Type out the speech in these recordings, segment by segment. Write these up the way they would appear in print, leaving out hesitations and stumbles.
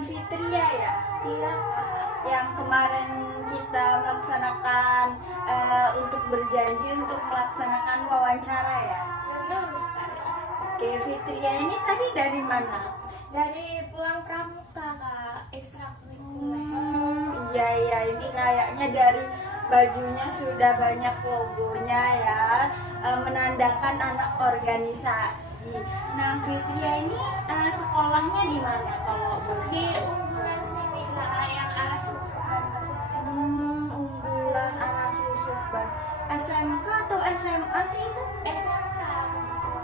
dengan Fitria ya? Iya, Yang kemarin kita melaksanakan untuk berjanji untuk melaksanakan wawancara ya. benar sekali. Oke, Fitria ini tadi dari mana? Dari pulang pramuka, Kak, ekstrakurikuler. Iya iya, ini kayaknya dari bajunya sudah banyak logonya ya, menandakan anak organisasi. Nah, Fitria ini sekolahnya di mana kalau boleh Di tahu? unggulan sini, Kak, yang arah Susukan maksudnya. Unggulan arah Susuban. SMK atau SMA sih itu? SMK.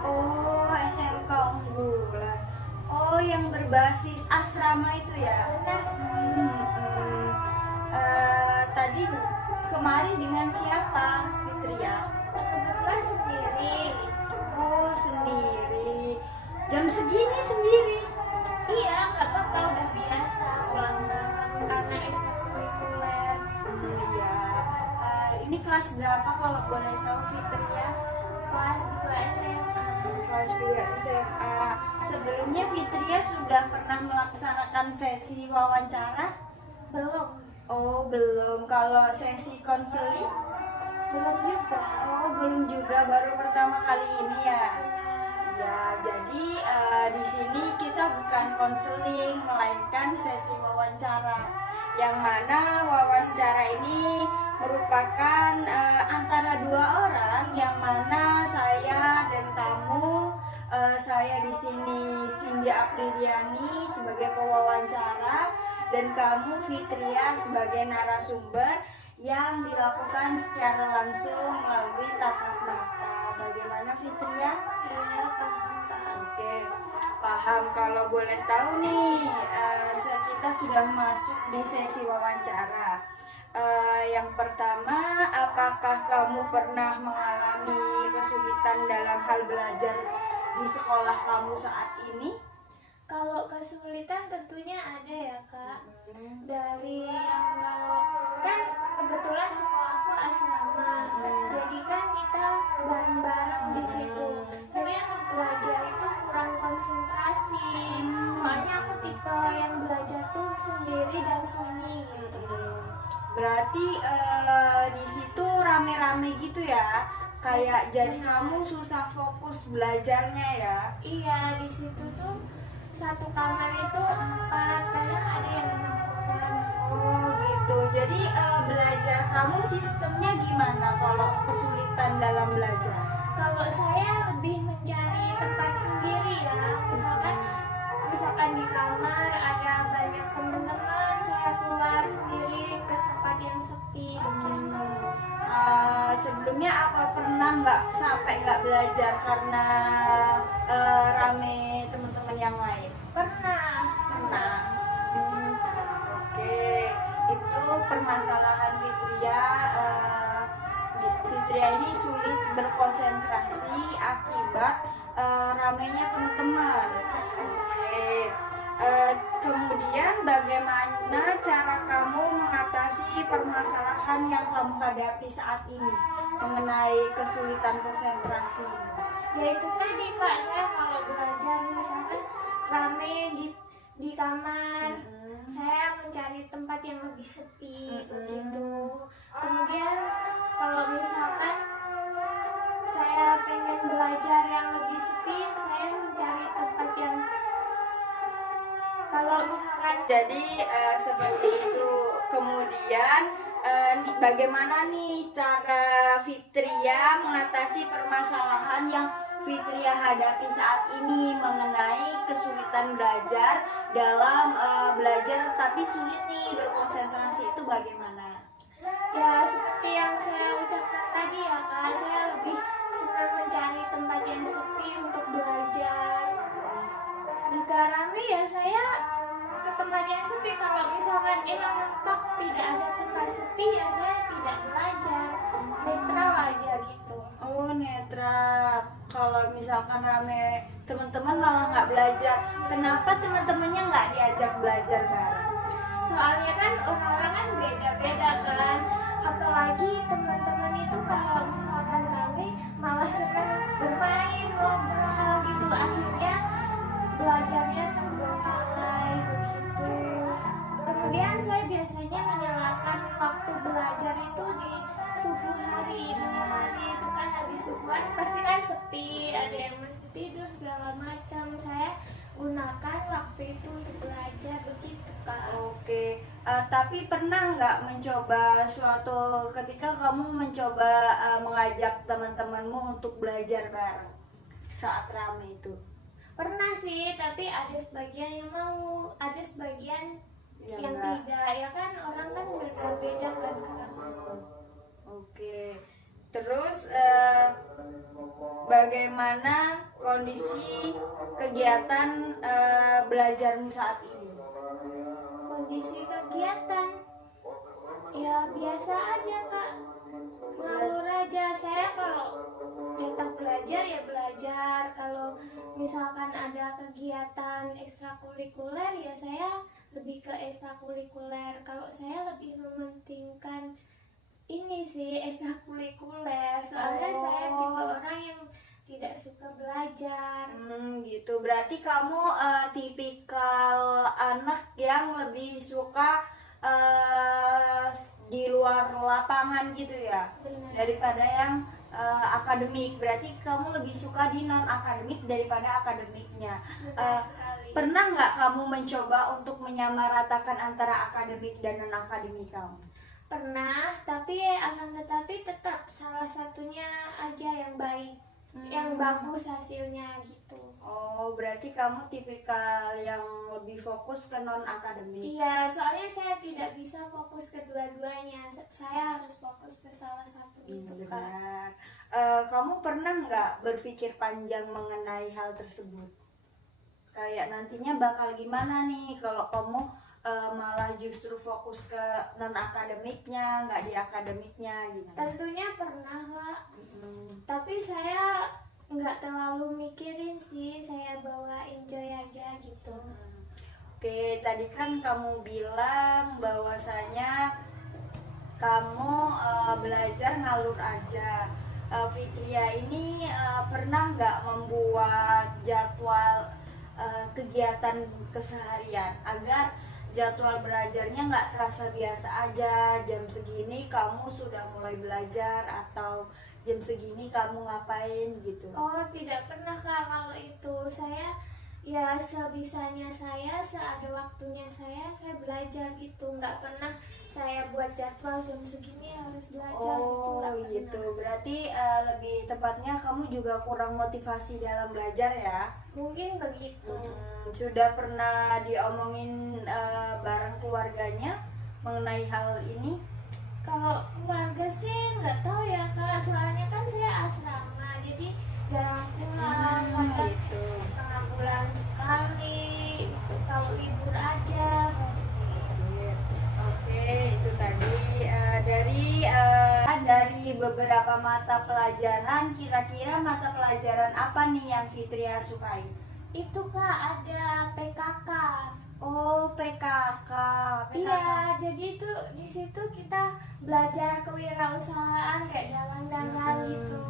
Oh, SMK unggulan. Oh, yang berbasis asrama itu ya? Benar sekali. Tadi kemarin dengan siapa, Fitria? Kebetulan sendiri. Oh, sendiri. Jam segini sendiri. Iya, nggak apa-apa, udah biasa pulang bareng karena ekstrakurikuler. Iya. Ini kelas berapa kalau boleh tahu, Fitria? Kelas 2 SMA. Kelas 2 SMA. Sebelumnya Fitria sudah pernah melaksanakan sesi wawancara? Belum. Oh, belum. Kalau sesi konseling? Belum juga. Oh, belum juga. Baru pertama kali ini ya. Ya, jadi di sini kita bukan konseling, melainkan sesi wawancara. Yang mana wawancara ini merupakan antara dua orang, yang mana saya dan kamu, saya di sini Cindy Apriliani sebagai pewawancara dan kamu Fitria sebagai narasumber yang dilakukan secara langsung melalui tatap mata. Bagaimana, Fitria? Iya, paham, Kak. Oke, paham. Kalau boleh tahu nih, kita sudah masuk di sesi wawancara. Yang pertama, apakah kamu pernah mengalami kesulitan dalam hal belajar di sekolah kamu saat ini? Kalau kesulitan tentunya ada ya, Kak. Dari yang kalau kan kebetulan sekolahku asrama, jadi kan kita bareng-bareng di situ. Jadi untuk belajar itu kurang konsentrasi. Soalnya aku tipe yang belajar tuh sendiri dan sunyi gitu. Berarti di situ rame-rame gitu ya? Kayak jadi kamu susah fokus belajarnya ya? Iya, di situ tuh satu kamar itu 4, kadang ada yang 6 orang. Oh gitu. Jadi belajar kamu sistemnya gimana kalau kesulitan dalam belajar? Kalau saya lebih mencari tempat sendiri ya, misalkan di kamar ada banyak teman-teman, saya keluar sendiri ke tempat yang sepi begitu. Sebelumnya apa pernah nggak belajar karena rame teman-teman yang lain? Pernah. Pernah. Oke, itu permasalahan Fitria. Fitria ini sulit berkonsentrasi akibat ramainya teman-teman. Oke. Kemudian bagaimana cara kamu mengatasi permasalahan yang kamu hadapi saat ini mengenai kesulitan konsentrasi? Ya itu tadi, Kak, saya kalau belajar misalkan rame di kamar, saya mencari tempat yang lebih sepi begitu. Kemudian kalau misalkan saya pengen belajar yang lebih sepi, saya mencari tempat yang kalau misalkan Jadi seperti itu. Kemudian bagaimana nih cara Fitria mengatasi permasalahan yang Fitria hadapi saat ini mengenai kesulitan belajar dalam belajar tapi sulit nih berkonsentrasi, itu bagaimana? ya seperti yang saya ucapkan tadi ya, Kak, saya lebih senang mencari tempat yang sepi untuk belajar. Jika rame ya saya ke tempat yang sepi. Kalau misalkan emang mentok tidak ada tempat sepi ya saya tidak belajar, netral aja gitu. Oh, netral. Kalau misalkan rame teman-teman malah nggak belajar, kenapa teman-temannya nggak diajak belajar bareng? Soalnya kan orang-orang kan beda-beda kan, apalagi teman-teman itu kalau misalkan rame malah senang bermain, ngobrol gitu, akhirnya belajarnya terbengkalai begitu. subuhan pasti kan sepi, ada yang masih tidur segala macam. Saya gunakan waktu itu untuk belajar begitu Kak. Oke, tapi pernah nggak mencoba suatu ketika kamu mencoba mengajak teman-temanmu untuk belajar bareng saat rame itu? Pernah sih, tapi ada sebagian yang mau, ada sebagian Ya yang enggak. tidak. Ya kan orang kan berbeda kan Kak. Oke, terus bagaimana kondisi kegiatan belajarmu saat ini? Kondisi kegiatan ya biasa aja Kak, ngalur aja. Saya kalau jatah belajar ya belajar, kalau misalkan ada kegiatan ekstrakurikuler ya saya lebih ke ekstrakurikuler. Kalau saya lebih mementingkan ini sih ekstrakurikuler, soalnya saya tipe orang yang tidak suka belajar. Gitu. Berarti kamu tipikal anak yang lebih suka di luar lapangan gitu ya, Benar. daripada yang akademik. Berarti kamu lebih suka di non akademik daripada akademiknya. Benar sekali. Pernah nggak kamu mencoba untuk menyamaratakan antara akademik dan non akademik kamu? Pernah, tapi akan tetapi tetap salah satunya aja yang baik, yang bagus hasilnya gitu. Oh, berarti kamu tipikal yang lebih fokus ke non akademik. Iya, soalnya saya tidak bisa fokus ke dua-duanya. Saya harus fokus ke salah satu gitu Kak. Benar. Kamu pernah nggak berpikir panjang mengenai hal tersebut? Kayak nantinya bakal gimana nih kalau kamu malah justru fokus ke non akademiknya, nggak di akademiknya gimana? Tentunya pernah Kak, tapi saya nggak terlalu mikirin sih, saya bawa enjoy aja gitu. Oke, tadi kan kamu bilang bahwasanya kamu belajar ngalur aja. Fitria ini pernah nggak membuat jadwal kegiatan keseharian agar jadwal belajarnya nggak terasa biasa aja, jam segini kamu sudah mulai belajar atau jam segini kamu ngapain gitu? Oh, tidak pernah Kak kalau itu. Saya ya sebisanya saya, seada waktunya saya belajar gitu. Nggak pernah saya buat jadwal jam segini harus belajar gitu, Oh nggak gitu, pernah. berarti lebih tepatnya kamu juga kurang motivasi dalam belajar ya? Mungkin begitu. Sudah pernah diomongin bareng keluarganya mengenai hal ini? Kalau keluarga sih nggak tahu ya Kak, soalnya kan saya asrama, jadi jarang pulang, kadang Gitu. setengah bulan sekali, gitu. Kalau libur aja. Oke, itu tadi dari beberapa mata pelajaran, kira-kira mata pelajaran apa nih yang Fitria sukai? Itu Kak ada PKK. Oh, PKK. Iya, jadi itu di situ kita belajar kewirausahaan kayak dalang-dalang gitu.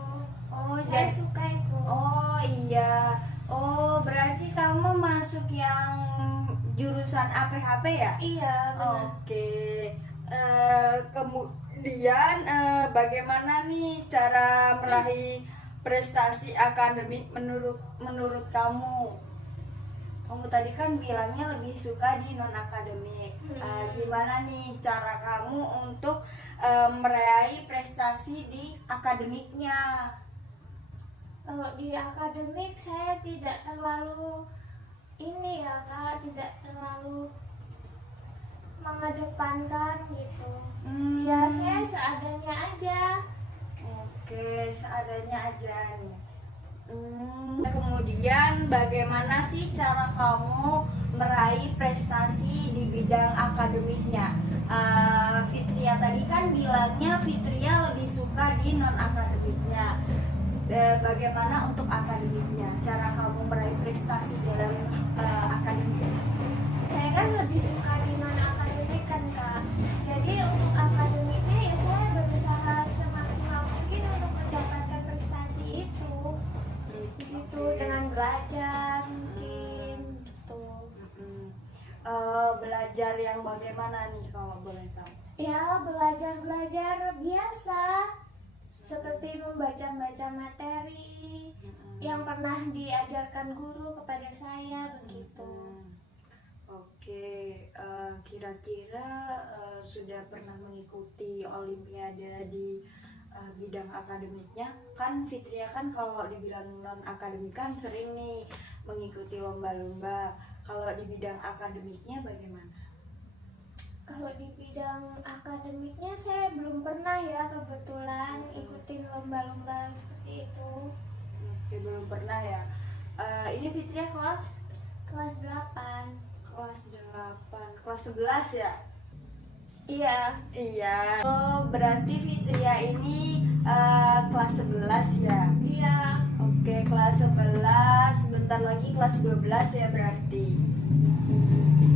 Oh, Saya jadi suka itu. oh iya. Oh, berarti kamu masuk yang jurusan APHP ya? Iya, benar. Oke. Kemudian bagaimana nih cara meraih prestasi akademik menurut kamu? Kamu tadi kan bilangnya lebih suka di non akademik. Gimana nih cara kamu untuk meraih prestasi di akademiknya? Kalau di akademik saya tidak terlalu ini ya Kak, tidak terlalu mengedepankan gitu. Ya saya seadanya aja. Oke, seadanya aja nih. Kemudian bagaimana sih cara kamu meraih prestasi di bidang akademiknya? Fitria tadi kan bilangnya Fitria lebih suka di non akademiknya. Bagaimana untuk akademiknya? Cara kamu meraih prestasi dalam akademik? Saya kan lebih suka di non akademik kan Kak. Jadi untuk akademiknya ya saya berusaha semaksimal mungkin untuk mendapatkan prestasi itu. Begitu dengan belajar mungkin gitu. Belajar yang bagaimana nih kalau boleh tahu? Ya belajar biasa. seperti membaca-baca materi yang pernah diajarkan guru kepada saya begitu. Oke, kira-kira sudah pernah mengikuti olimpiade di bidang akademiknya? Kan Fitria kan kalau dibilang non akademik kan sering nih mengikuti lomba-lomba. Kalau di bidang akademiknya bagaimana? Kalau di bidang akademiknya saya belum pernah ya kebetulan ikutin lomba-lomba seperti itu. Oke, belum pernah ya. Ini Fitria kelas Kelas 8. kelas 8, kelas 11 ya? Iya. Iya. Oh, berarti Fitria ini kelas 11 ya? Iya. Oke, kelas 11, sebentar lagi kelas 12 ya berarti.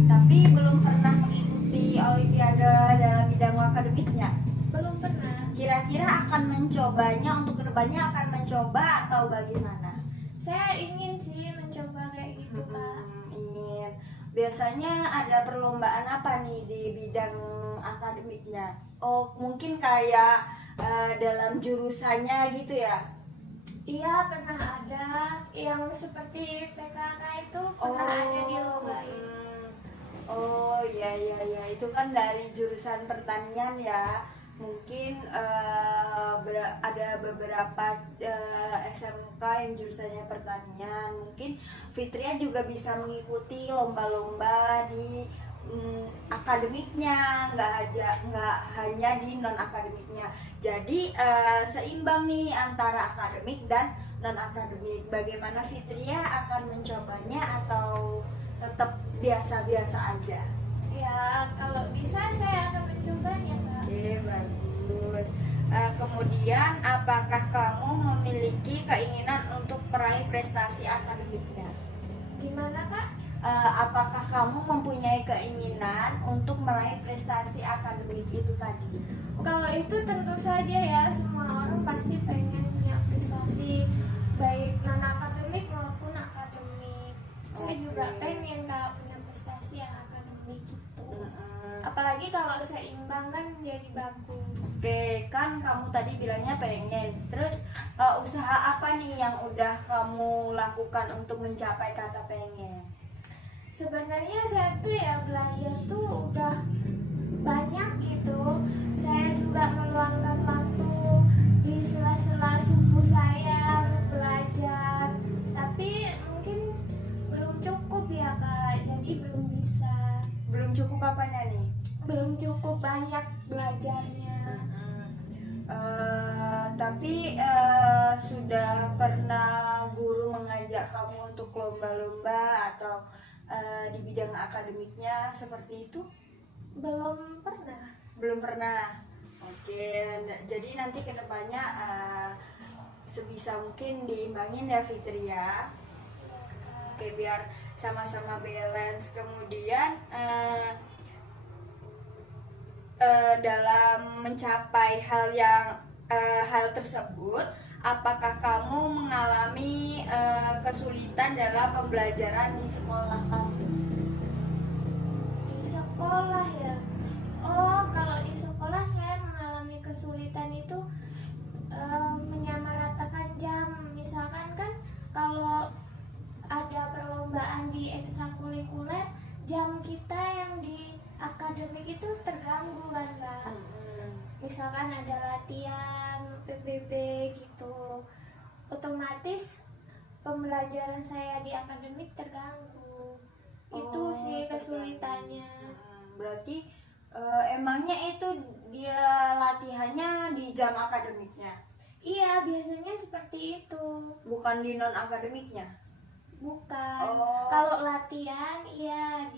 Tapi belum pernah mengikuti olimpiade dalam bidang akademiknya. Belum pernah. Kira-kira akan mencobanya, untuk kedepannya akan mencoba atau bagaimana? Saya ingin sih mencoba kayak gitu, Kak. Ingin. Biasanya ada perlombaan apa nih di bidang akademiknya? Oh, mungkin kayak dalam jurusannya gitu ya? Iya, pernah ada yang seperti PKK itu pernah ada di lomba ini. Oh iya iya iya, itu kan dari jurusan pertanian ya. Mungkin ada beberapa SMK yang jurusannya pertanian. Mungkin Fitria juga bisa mengikuti lomba-lomba di akademiknya, nggak hanya di non akademiknya. Jadi seimbang nih antara akademik dan non akademik. Bagaimana Fitria akan mencobanya atau tetap biasa-biasa aja? Ya, kalau bisa saya akan mencobanya, Kak. Oke, bagus. Kemudian, apakah kamu memiliki keinginan untuk meraih prestasi akademiknya? Gimana, Kak? Apakah kamu mempunyai keinginan untuk meraih prestasi akademik itu tadi? Kalau itu tentu saja ya, semua orang pasti pengen punya prestasi baik non akademik maupun akademik. Saya juga pengen Kak punya prestasi yang akademik gitu. Apalagi kalau seimbang kan jadi bagus. Oke, kan kamu tadi bilangnya pengen. Terus usaha apa nih yang udah kamu lakukan untuk mencapai kata pengen? Sebenarnya saya tuh ya belajar tuh udah banyak gitu. Saya juga meluangkan waktu di sela-sela subuh saya untuk belajar. Tapi mungkin belum cukup ya Kak, jadi belum bisa. Belum cukup apanya nih? Belum cukup banyak belajarnya. Tapi sudah pernah guru mengajak kamu untuk lomba-lomba atau di bidang akademiknya seperti itu? Belum pernah. Belum pernah. Oke, jadi nanti kedepannya sebisa mungkin diimbangin ya Fitria. Oke, biar sama-sama balance. Kemudian dalam mencapai hal tersebut, apakah kamu mengalami kesulitan dalam pembelajaran di sekolah kamu? Di sekolah ya. Oh, kalau di sekolah saya mengalami kesulitan itu menyamaratakan jam. Misalkan kan kalau ada perlombaan di ekstrakurikuler, jam kita yang di akademik itu terganggu kan Kak. Misalkan ada latihan PBB gitu, otomatis pembelajaran saya di akademik terganggu. Itu sih kesulitannya. Berarti emangnya itu dia latihannya di jam akademiknya? Iya, biasanya seperti itu. Bukan di non akademiknya? Bukan. Oh. Kalau latihan iya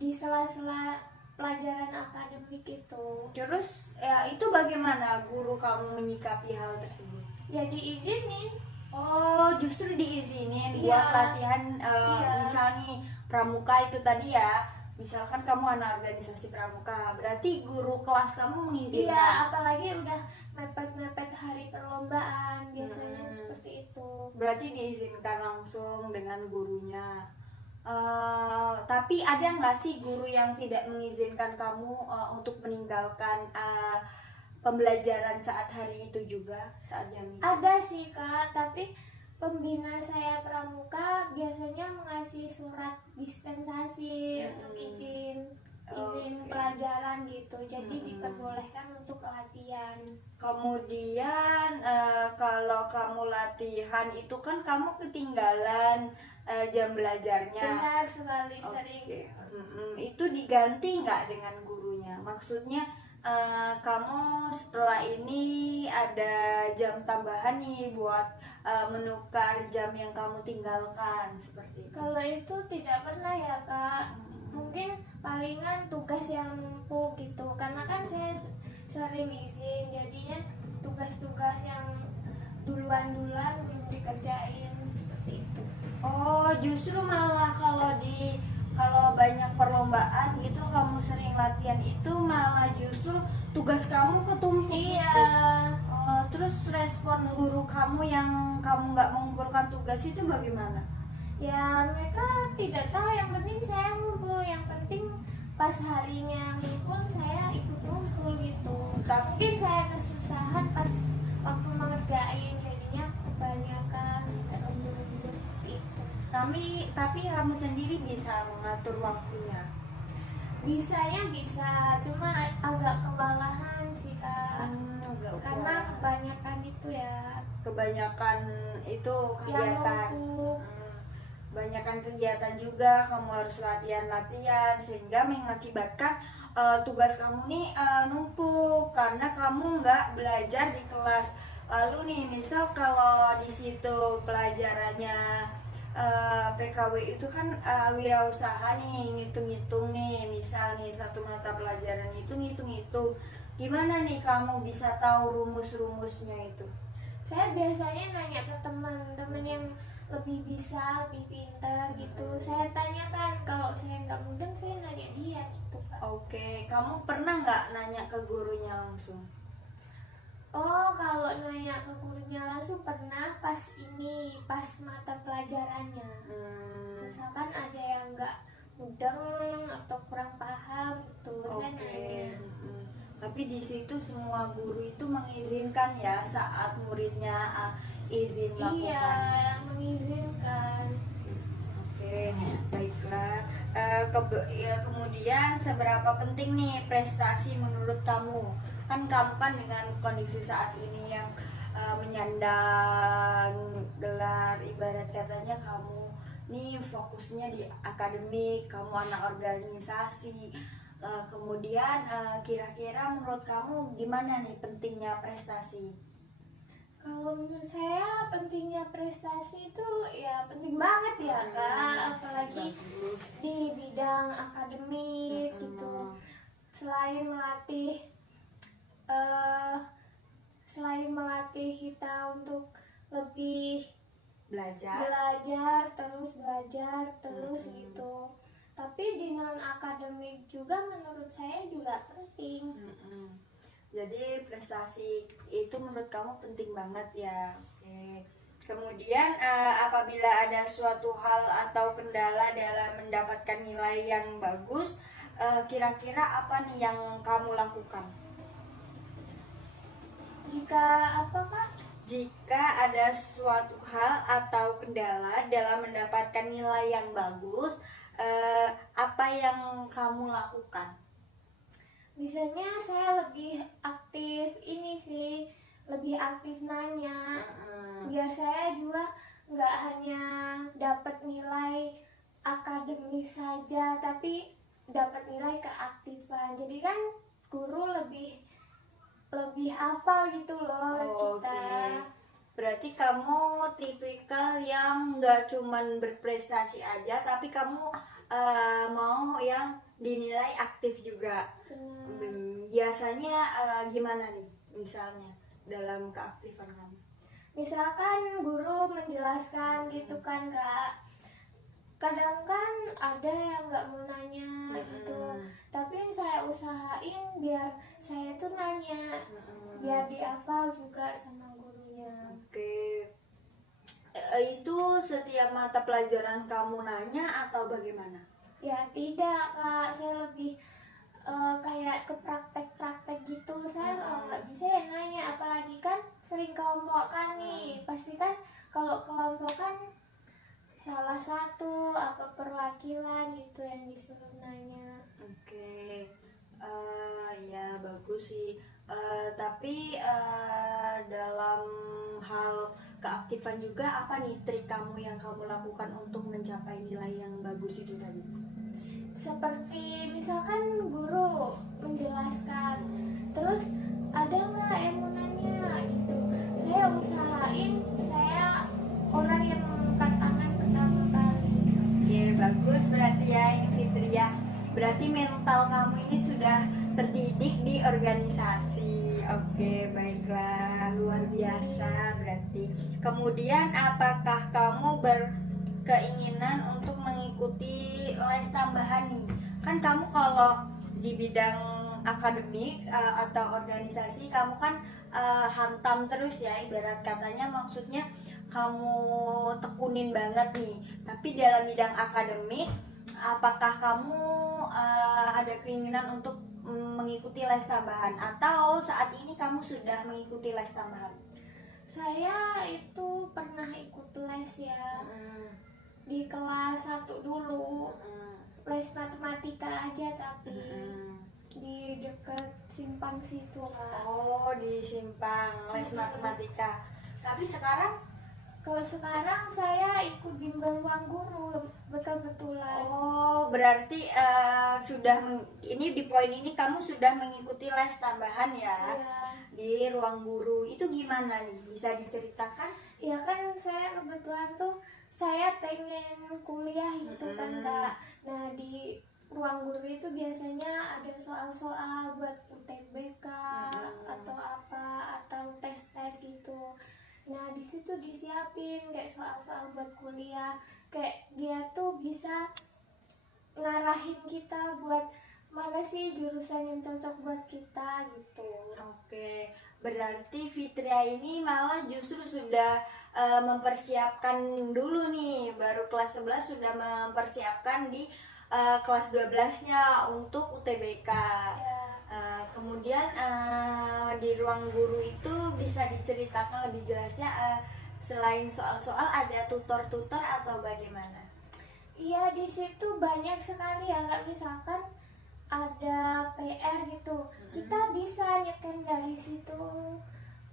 di sela-sela pelajaran akademik itu. Terus ya itu bagaimana guru kamu menyikapi hal tersebut? Ya diizinin. Oh, justru diizinin Iya. buat latihan Iya. misal nih pramuka itu tadi ya. Misalkan kamu anak organisasi pramuka, berarti guru kelas kamu mengizinkan? Iya, apalagi udah mepet-mepet hari perlombaan, biasanya seperti itu. Berarti diizinkan langsung dengan gurunya. Tapi ada nggak sih guru yang tidak mengizinkan kamu untuk meninggalkan pembelajaran saat hari itu juga, saat jam itu? Ada sih Kak, tapi pembina saya pramuka biasanya mengasih surat dispensasi untuk izin Oke. pelajaran gitu, jadi Mm-mm. diperbolehkan untuk latihan. Kemudian kalau kamu latihan itu kan kamu ketinggalan jam belajarnya. Benar sekali, sering. Oke. Itu diganti nggak dengan gurunya? Maksudnya kamu setelah ini ada jam tambahan nih buat menukar jam yang kamu tinggalkan seperti itu. Kalau itu tidak pernah ya Kak, mungkin palingan tugas yang numpuk gitu, karena kan saya sering izin, jadinya tugas-tugas yang duluan-duluan belum dikerjain seperti itu. Oh, justru malah kalau banyak perlombaan gitu kamu sering latihan itu malah justru tugas kamu ketumpuk Iya. gitu. Oh, terus respon guru kamu yang kamu nggak mengumpulkan tugas itu bagaimana? Ya mereka tidak tahu, yang penting saya ngumpul, yang penting pas harinya ngumpul saya ikut ngumpul gitu. Mungkin saya kesusahan pas waktu mengerjain, jadinya kebanyakan sampai lembur-lembur seperti itu. Tapi kamu sendiri bisa mengatur waktunya. Bisanya bisa, cuma agak kewalahan sih Kak, karena kebanyakan itu ya kebanyakan itu yang kegiatan. numpuk. Banyakkan kegiatan juga, kamu harus latihan sehingga mengakibatkan tugas kamu nih numpuk karena kamu nggak belajar di kelas. Lalu nih misal kalau di situ pelajarannya PKW itu kan wirausaha nih, ngitung-ngitung nih, misal nih satu mata pelajaran itu ngitung-ngitung, gimana nih kamu bisa tahu rumus-rumusnya itu? Saya biasanya nanya ke teman-teman yang lebih bisa, lebih pintar gitu. Saya tanyakan, kalau saya nggak mudeng saya nanya dia gitu Kak. Oke, kamu pernah nggak nanya ke gurunya langsung? Oh, kalau nanya ke gurunya langsung pernah pas mata pelajarannya. Misalkan ada yang nggak mudeng atau kurang paham gitu, saya nanya. Tapi di situ semua guru itu mengizinkan ya saat muridnya izin Iya, melakukan. mengizinkan. Oke, baiklah. Kemudian seberapa penting nih prestasi menurut kamu? Kan kamu kan dengan kondisi saat ini yang menyandang gelar, ibarat katanya kamu nih fokusnya di akademik, kamu anak organisasi. Kemudian kira-kira menurut kamu gimana nih pentingnya prestasi? Kalau menurut saya pentingnya prestasi itu ya penting banget ya Kak, apalagi di bidang akademik gitu. Selain melatih kita untuk lebih belajar terus gitu. Tapi di non akademik juga menurut saya juga penting. Jadi prestasi itu menurut kamu penting banget ya. Oke. Kemudian apabila ada suatu hal atau kendala dalam mendapatkan nilai yang bagus, kira-kira apa nih yang kamu lakukan? Jika apa Kak? Jika ada suatu hal atau kendala dalam mendapatkan nilai yang bagus, apa yang kamu lakukan? Biasanya saya lebih aktif lebih aktif nanya, biar saya juga nggak hanya dapat nilai akademis saja, tapi dapat nilai keaktifan. Jadi kan guru lebih hafal gitu loh kita. Berarti kamu tipikal yang nggak cuman berprestasi aja, tapi kamu mau yang dinilai aktif juga. Biasanya gimana nih misalnya dalam keaktifan kamu? Misalkan guru menjelaskan gitu kan Kak, kadang kan ada yang nggak mau nanya gitu, tapi saya usahain biar saya tuh nanya, biar dihafal juga sama gurunya. Oke. Itu setiap mata pelajaran kamu nanya atau bagaimana? Ya tidak Kak, saya lebih kayak ke praktek-praktek gitu. Saya nggak bisa ya nanya, apalagi kan sering kelompokan nih. Pasti kan kalau kelompokan salah satu apa perwakilan gitu yang disuruh nanya. Oke, ya bagus sih. Tapi dalam hal keaktifan juga apa nih trik kamu yang kamu lakukan untuk mencapai nilai yang bagus itu tadi? Seperti misalkan guru menjelaskan, terus ada nggak yang mau nanya gitu. Saya usahain saya orang yang mengangkat tangan pertama kali. Oke, bagus berarti ya ini Fitria. Berarti mental kamu ini sudah terdidik di organisasi. Oke, baiklah, luar biasa berarti. Kemudian apakah kamu berkeinginan untuk mengikuti les tambahan nih? Kan kamu kalau di bidang akademik atau organisasi kamu kan hantam terus ya, ibarat katanya maksudnya kamu tekunin banget nih. Tapi dalam bidang akademik, apakah kamu ada keinginan untuk mengikuti les tambahan atau saat ini kamu sudah mengikuti les tambahan? Saya itu pernah ikut les ya, di kelas 1 dulu, les matematika aja, tapi di dekat simpang situ Kak. Oh, di Simpang les matematika. Tapi sekarang? Kalau sekarang saya ikut bimbel ruang guru, betul-betulan. Oh, berarti ini di poin ini kamu sudah mengikuti les tambahan ya, Ya, di ruang guru. Itu gimana nih? Bisa diceritakan? ya kan saya kebetulan tuh saya pengen kuliah gitu kan Kak. Nah di ruang guru itu biasanya ada soal-soal buat UTBK atau apa, atau tes-tes gitu. Nah di situ disiapin kayak soal-soal buat kuliah, kayak dia tuh bisa ngarahin kita buat mana sih jurusan yang cocok buat kita gitu. Oke, berarti Fitria ini malah justru sudah mempersiapkan dulu nih, baru kelas 11 sudah mempersiapkan di kelas 12-nya untuk UTBK. Kemudian di ruang guru itu bisa diceritakan lebih jelasnya, selain soal-soal ada tutor-tutor atau bagaimana? Iya di situ banyak sekali ya Kak, misalkan ada PR gitu, kita bisa nyeken dari situ,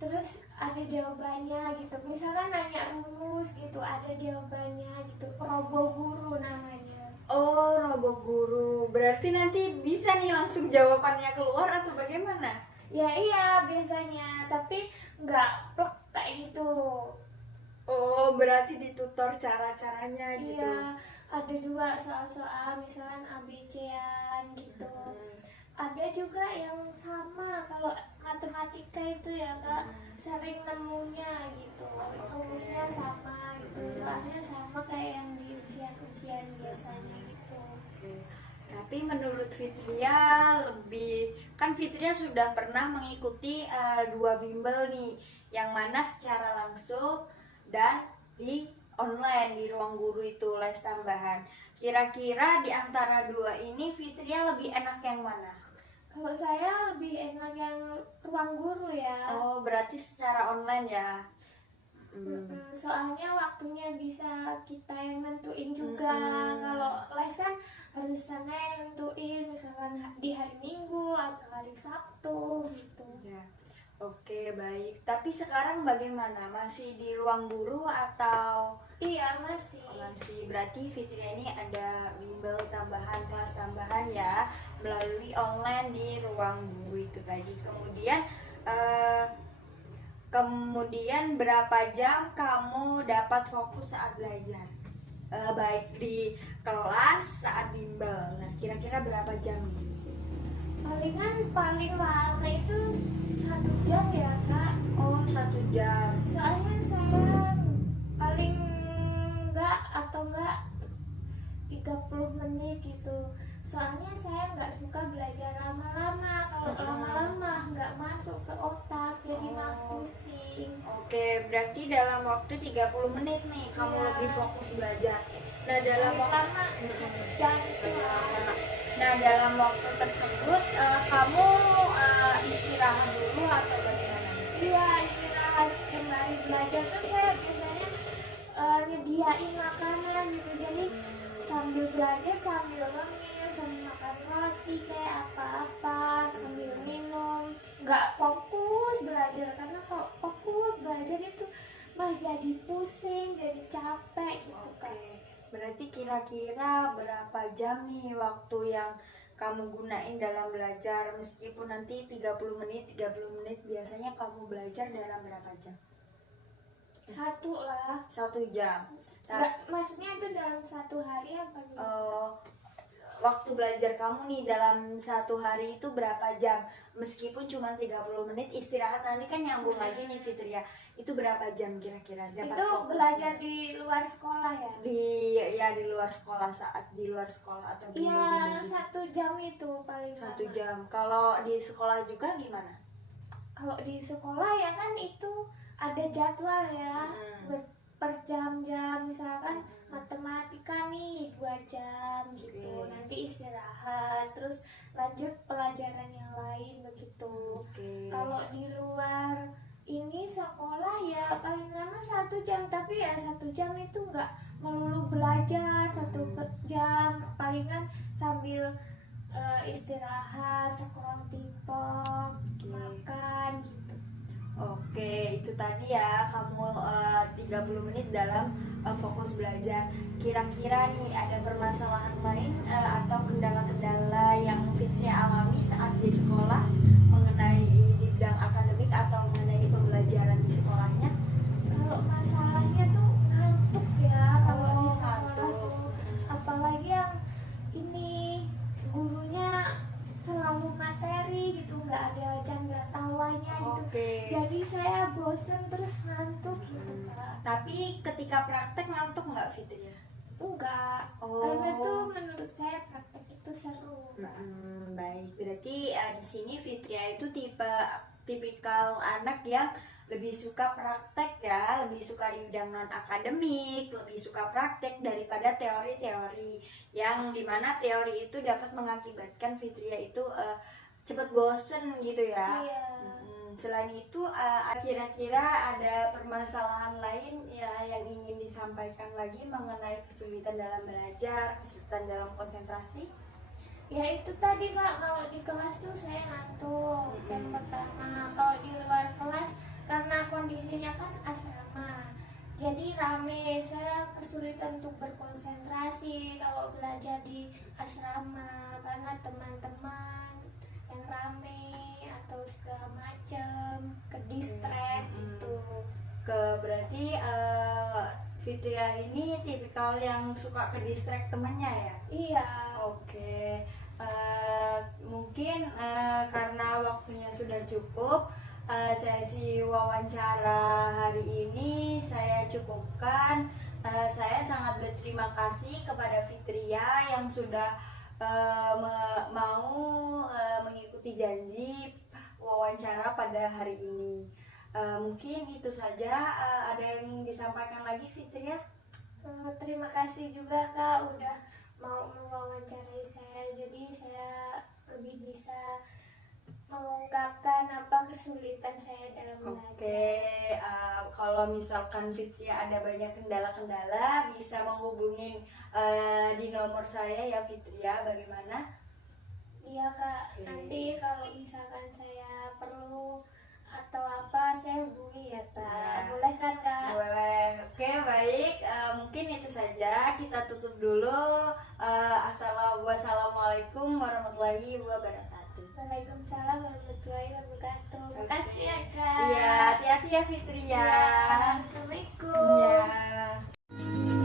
terus ada jawabannya gitu, misalkan nanya rumus gitu ada jawabannya gitu, robo guru namanya. Oh, robo guru. Berarti nanti bisa nih langsung jawabannya keluar atau bagaimana? Ya iya biasanya, tapi nggak plek kayak gitu. Oh, berarti ditutor cara-caranya gitu. Iya, ada juga soal-soal misalkan ABC-an gitu. Ada juga yang sama, kalau matematika itu ya Kak, sering nemunya gitu, rumusnya sama gitu, soalnya sama kayak yang di ujian-ujian biasanya gitu. Tapi menurut Fitria kan Fitria sudah pernah mengikuti 2 bimbel nih, yang mana secara langsung dan di online di ruang guru itu les tambahan. Kira-kira di antara 2 ini Fitria lebih enak yang mana? Kalau saya lebih enak yang ruang guru ya. Oh, berarti secara online ya. Soalnya waktunya bisa kita yang nentuin juga. Kalau les kan harus sana yang nentuin, misalkan di hari Minggu atau hari Sabtu gitu. Ya. Oke, baik. Tapi sekarang bagaimana? Masih di ruang guru atau Iya masih. masih? Berarti Fitria ini ada bimbel tambahan, kelas tambahan ya, melalui online di ruang guru itu tadi. Kemudian berapa jam kamu dapat fokus saat belajar? Baik di kelas saat bimbel. Nah, kira-kira berapa jam nih? Paling lama itu 1 jam ya Kak. Oh, 1 jam. Soalnya saya paling enggak 30 menit gitu. Soalnya saya nggak suka belajar lama-lama. Kalau lama-lama nggak masuk ke otak, jadi mah pusing. Oke, berarti dalam waktu 30 menit nih kamu Iya. lebih fokus belajar. Nah, dalam waktu lama jam itu Nah, dalam waktu tersebut kamu istirahat dulu atau bagaimana? iya istirahat kembali belajar tuh saya biasanya nyediain makanan gitu, jadi sambil belajar sambil ngemil sambil makan roti kayak apa-apa sambil minum, nggak fokus belajar karena kalau fokus belajar itu mah jadi pusing jadi capek gitu kan. Oke, berarti kira-kira berapa jam nih waktu yang kamu gunain dalam belajar, meskipun nanti 30 menit biasanya kamu belajar dalam berapa jam? Satu lah, 1 jam. Nah, nggak maksudnya itu dalam satu hari apa gitu. waktu belajar kamu nih dalam 1 hari itu berapa jam? Meskipun cuma 30 menit istirahat, nanti kan nyambung lagi nih Fitria. Itu berapa jam kira-kira dapat Itu fokusnya? belajar di luar sekolah ya? Di luar sekolah, saat di luar sekolah atau di Iya 1 jam itu paling 1 lama. jam. Kalau di sekolah juga gimana? Kalau di sekolah ya kan itu ada jadwal ya, per jam-jam, misalkan matematika nih 2 jam gitu, Oke. nanti istirahat terus lanjut pelajaran yang lain begitu. Oke. Kalau di luar ini sekolah ya paling lama 1 jam, tapi ya 1 jam itu nggak melulu belajar, 1 jam palingan sambil istirahat, scroll TikTok, makan gitu. Oke, itu tadi ya kamu 30 menit dalam fokus belajar. Kira-kira nih ada permasalahan lain atau kendala-kendala yang Fitria alami saat di sekolah mengenai di bidang akademik atau mengenai pembelajaran di sekolahnya? Kalau masalahnya tuh ngantuk ya kalau di sekolah ngantuk. tuh, apalagi yang ini gurunya selalu materi gitu, nggak ada canda tawanya gitu. Oke. Jadi saya bosen terus ngantuk gitu Kak. Tapi ketika praktek ngantuk nggak Fitria? Enggak, Oh. karena tuh menurut saya praktek itu seru. Baik, berarti di sini Fitria itu tipikal anak yang lebih suka praktek ya, lebih suka di bidang non akademik, lebih suka praktek daripada teori-teori, yang dimana teori itu dapat mengakibatkan Fitria itu cepat bosen gitu ya. Iya. Selain itu kira-kira ada permasalahan lain ya yang ingin disampaikan lagi mengenai kesulitan dalam belajar, kesulitan dalam konsentrasi? Ya itu tadi Pak, kalau di kelas tuh saya ngantuk yang pertama. Kalau di luar kelas karena kondisinya kan asrama, jadi rame, saya kesulitan untuk berkonsentrasi kalau belajar di asrama karena teman-teman yang rame atau segala macam ke distract gitu. Berarti Fitria ini tipikal yang suka ke distract temannya ya? Iya. Oke, mungkin karena waktunya sudah cukup, sesi wawancara hari ini saya cukupkan. Saya sangat berterima kasih kepada Fitria yang sudah mau mengikuti janji wawancara pada hari ini. Mungkin itu saja. Ada yang disampaikan lagi Fitria? Terima kasih juga Kak udah mau mewawancarai saya, jadi saya lebih bisa mengungkapkan apa kesulitan saya dalam belajar. Oke, kalau misalkan Fitria ada banyak kendala-kendala bisa menghubungi di nomor saya ya Fitria, bagaimana? Iya Kak, nanti kalau misalkan saya perlu atau apa saya hubungi ya Kak. Boleh kan Kak? Boleh. Oke, baik. Mungkin itu saja. Kita tutup dulu. Wassalamualaikum warahmatullahi wabarakatuh. Waalaikumsalam warahmatullahi wabarakatuh. Terima kasih ya Kak. Iya, hati-hati ya Fitria. Iya, Assalamualaikum. Iya.